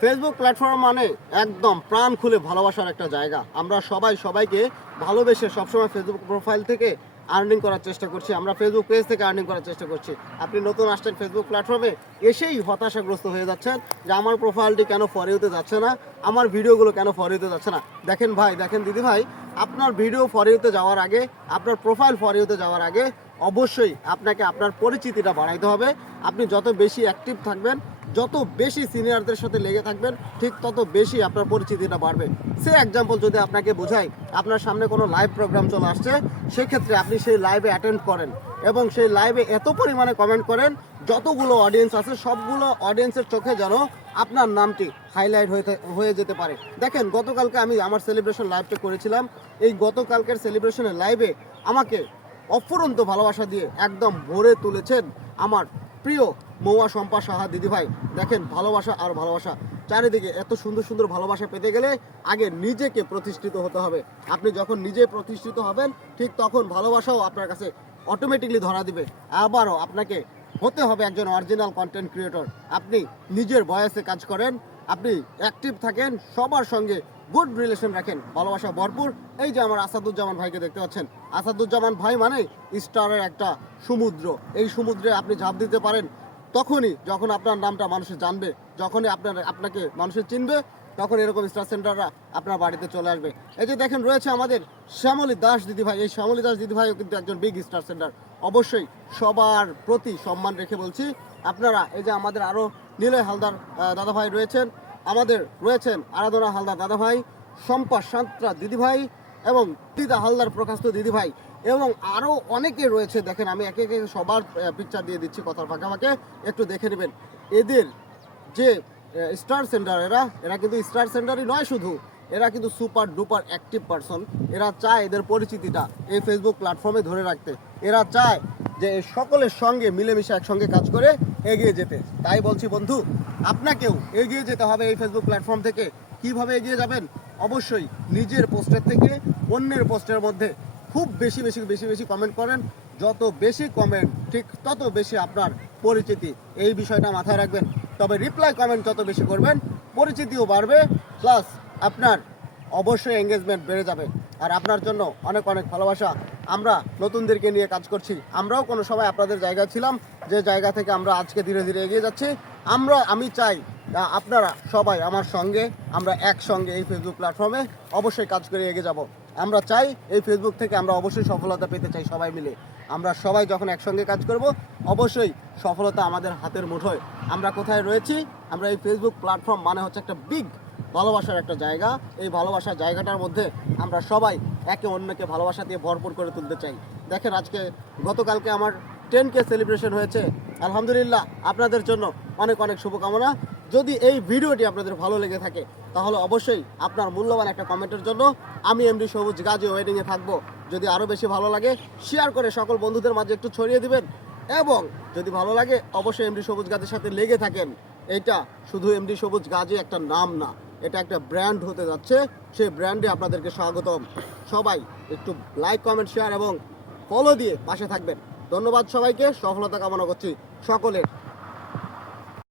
Facebook platform মানে একদম প্রাণ খুলে ভালোবাসার একটা জায়গা। আমরা সবাই সবাইকে ভালোবেসে সবসময় ফেসবুক প্রোফাইল থেকে আর্নিং করার চেষ্টা করছি, আমরা ফেসবুক পেজ থেকে আর্নিং করার চেষ্টা করছি। আপনি নতুন আসছেন ফেসবুক প্ল্যাটফর্মে, এসেই হতাশাগ্রস্ত হয়ে যাচ্ছেন যে আমার প্রোফাইলটি কেন ফর ইউতে যাচ্ছে না, আমার ভিডিওগুলো কেন ফর ইউতে যাচ্ছে না। দেখেন ভাই, দেখেন দিদি ভাই, আপনার ভিডিও ফর ইউতে যাওয়ার আগে, আপনার প্রোফাইল ফর ইউতে যাওয়ার আগে অবশ্যই আপনাকে আপনার পরিচিতিটা বাড়াইতে হবে। আপনি যত বেশি অ্যাক্টিভ থাকবেন, যত বেশি সিনিয়রদের সাথে লেগে থাকবেন, ঠিক তত বেশি আপনার পরিচিতিটা বাড়বে। সে এক্সাম্পল যদি আপনাকে বোঝাই, আপনার সামনে কোনো লাইভ প্রোগ্রাম চলে আসছে, সেক্ষেত্রে আপনি সেই লাইভে অ্যাটেন্ড করেন এবং সেই লাইভে এত পরিমাণে কমেন্ট করেন, যতগুলো অডিয়েন্স আছে সবগুলো অডিয়েন্সের চোখে যেন আপনার নামটি হাইলাইট হয়ে যেতে পারে। দেখেন, গতকালকে আমি আমার সেলিব্রেশন লাইভটা করেছিলাম। এই গতকালকের সেলিব্রেশনের লাইভে আমাকে অফুরন্ত ভালোবাসা দিয়ে একদম ভরে তুলেছেন আমার প্রিয় মৌয়া শম্পা সাহা দিদিভাই। দেখেন, ভালোবাসা আর ভালোবাসা চারিদিকে। এত সুন্দর সুন্দর ভালোবাসা পেতে গেলে আগে নিজেকে প্রতিষ্ঠিত হতে হবে। আপনি যখন নিজে প্রতিষ্ঠিত হবেন, ঠিক তখন ভালোবাসাও আপনার কাছে অটোমেটিকলি ধরা দিবে। আবারও আপনাকে হতে হবে একজন অরিজিনাল কন্টেন্ট ক্রিয়েটর। আপনি নিজের ভয়েসে কাজ করেন, আপনি অ্যাক্টিভ থাকেন, সবার সঙ্গে গুড রিলেশন রাখেন, ভালোবাসা ভরপুর। এই যে আমার আসাদুজ্জামান ভাইকে দেখতে পাচ্ছেন, আসাদুজ্জামান ভাই মানে স্টারের একটা সমুদ্র। এই সমুদ্রে আপনি ঝাঁপ দিতে পারেন তখনই যখন আপনার নামটা মানুষে জানবে, যখনই আপনাকে মানুষে চিনবে, তখন এরকম স্টার সেন্টাররা আপনার বাড়িতে চলে আসবে। এই যে দেখেন, রয়েছে আমাদের শ্যামলী দাস দিদিভাই। এই শ্যামলী দাস দিদিভাইও কিন্তু একজন বিগ স্টার সেন্টার। অবশ্যই সবার প্রতি সম্মান রেখে বলছি, আপনারা এই যে আমাদের আরও নিলয় হালদার দাদাভাই রয়েছেন, আমাদের রয়েছেন আরাধনা হালদার দাদাভাই, শম্পা সাঁতরা দিদিভাই এবং দিদা হালদার প্রকাশিত দিদিভাই এবং আরও অনেকে রয়েছে। দেখেন, আমি একে একে সবার পিকচার দিয়ে দিচ্ছি কথার ফাঁকে ফাঁকে, একটু দেখে নেবেন। এদের যে স্টার সেন্টার, এরা কিন্তু স্টার সেন্টারই নয় শুধু, এরা কিন্তু সুপার ডুপার অ্যাক্টিভ পারসন। এরা চায় এদের পরিচিতিটা এই ফেসবুক প্ল্যাটফর্মে ধরে রাখতে। এরা চায় যে সকলের সঙ্গে মিলেমিশে একসঙ্গে কাজ করে এগিয়ে যেতে। তাই বলছি বন্ধু, আপনাকেও এগিয়ে যেতে হবে এই ফেসবুক প্ল্যাটফর্ম থেকে। কিভাবে এগিয়ে যাবেন? অবশ্যই নিজের পোস্টের থেকে অন্যের পোস্টের মধ্যে খুব বেশি বেশি বেশি বেশি কমেন্ট করেন। যত বেশি কমেন্ট, ঠিক তত বেশি আপনার পরিচিতি। এই বিষয়টা মাথায় রাখবেন। তবে রিপ্লাই কমেন্ট যত বেশি করবেন, পরিচিতিও বাড়বে, প্লাস আপনার অবশ্যই এঙ্গেজমেন্ট বেড়ে যাবে। আর আপনার জন্য অনেক অনেক ভালোবাসা। আমরা নতুনদেরকে নিয়ে কাজ করছি, আমরাও কোনো সময় আপনাদের জায়গা ছিলাম, যে জায়গা থেকে আমরা আজকে ধীরে ধীরে এগিয়ে যাচ্ছি। আমি চাই আপনারা সবাই আমার সঙ্গে, আমরা একসঙ্গে এই ফেসবুক প্ল্যাটফর্মে অবশ্যই কাজ করে এগিয়ে যাব। আমরা চাই এই ফেসবুক থেকে আমরা অবশ্যই সফলতা পেতে চাই সবাই মিলে। আমরা সবাই যখন একসঙ্গে কাজ করব, অবশ্যই সফলতা আমাদের হাতের মুঠোয়। আমরা কোথায় রয়েছি? আমরা এই ফেসবুক প্ল্যাটফর্ম মানে হচ্ছে একটা বিগ ভালোবাসার একটা জায়গা। এই ভালোবাসার জায়গাটার মধ্যে আমরা সবাই একে অন্যকে ভালোবাসা দিয়ে ভরপুর করে তুলতে চাই। দেখেন, গতকালকে আমার 10K সেলিব্রেশন হয়েছে। আলহামদুলিল্লাহ, আপনাদের জন্য অনেক অনেক শুভকামনা। যদি এই ভিডিওটি আপনাদের ভালো লেগে থাকে, তাহলে অবশ্যই আপনার মূল্যবান একটা কমেন্টের জন্য আমি এমডি সবুজ গাজী ওয়েডিংয়ে থাকবো। যদি আরও বেশি ভালো লাগে, শেয়ার করে সকল বন্ধুদের মাঝে একটু ছড়িয়ে দিবেন। এবং যদি ভালো লাগে, অবশ্যই এমডি সবুজ গাজীর সাথে লেগে থাকেন। এটা শুধু এমডি সবুজ গাজী একটা নাম না, এটা একটা ব্র্যান্ড হতে যাচ্ছে। সেই ব্র্যান্ডে আপনাদেরকে স্বাগতম। সবাই একটু লাইক, কমেন্ট, শেয়ার এবং ফলো দিয়ে পাশে থাকবেন। ধন্যবাদ সবাইকে, সফলতা কামনা করছি সকলের।